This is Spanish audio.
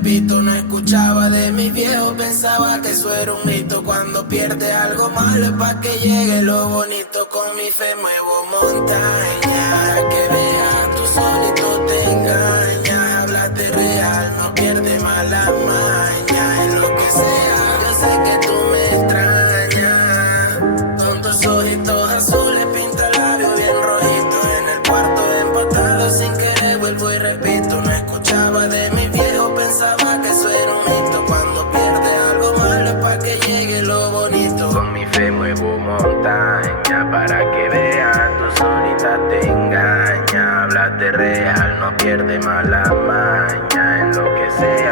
repito. No escuchaba de mis viejos, pensaba que eso era un mito. Cuando pierde algo malo es pa' que llegue lo bonito. Con mi fe muevo montaña, que veas tú solito te engañas. Háblate real, no pierde mala maña. En lo que sea, yo sé que tú me extrañas. Con tus ojitos azules pinta el labio bien rojito. En el cuarto empatado sin querer vuelvo y repito. No escuchaba de mi viejo, pensaba que eso era un mito. Cuando pierde algo malo es pa' que llegue lo bonito. Con mi fe muevo montaña para que veas, tú solita te engañas. Háblate real, no pierde mala maña. En lo que sea